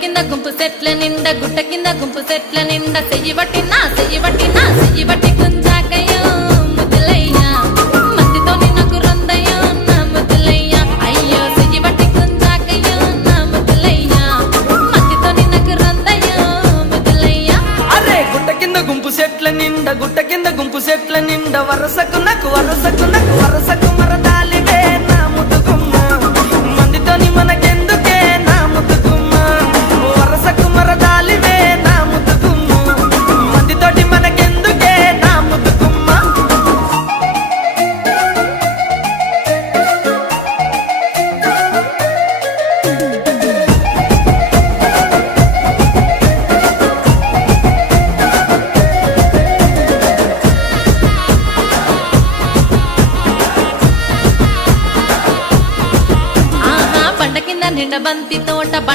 కింద గుంపు సెట్ల నిండా గుట్ట కింద గుంపు సెట్ల నిండా చెయ్యి బట్టి గుంజాకయ్యో ముద్దులయ్యా మందితో నాకు రొందయ్యో నా ముద్దులయ్యా అయ్యో చెయ్యి బట్టి గుంజాకయ్యో నా ముద్దులయ్యా మందితో నాకు రొందయ్యో ముద్దులయ్యా అరే గుట్ట కింద గుంపు సెట్ల నిండా వరసకు మరదాలివే నా ముద్దుగుమ్మ మందితోని మనకెందుకే నా ముద్దుగుమ్మ వరసకు మరదాలివే నా ముద్దుగుమ్మ మందితోటి మనకెందుకే నా ముద్దుగుమ్మ బండ కింద నిండ బంతి తోట